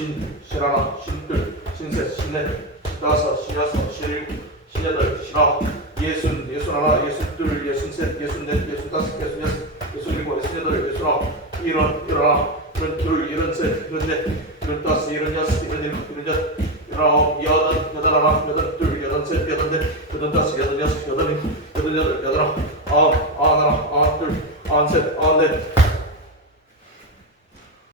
신 신하나 신둘 신셋 신넷 신다섯 신여섯 신일곱 신여덟 신아홉 예순 예순하나 예순둘 예순셋 예순넷 예순다섯 예순여섯 예순일곱 예순여덟 예순아홉 일흔 일흔하나 일흔둘 일흔셋 일흔넷 일흔다섯 일흔여섯 일흔일곱 일흔여덟 일흔아홉 여덟 여덟하나 여덟둘 여덟셋 여덟넷 여덟다섯 여덟여섯 여덟일곱 여덟여덟 여덟아홉 아흔 아흔하나 아흔둘 아흔셋 아흔넷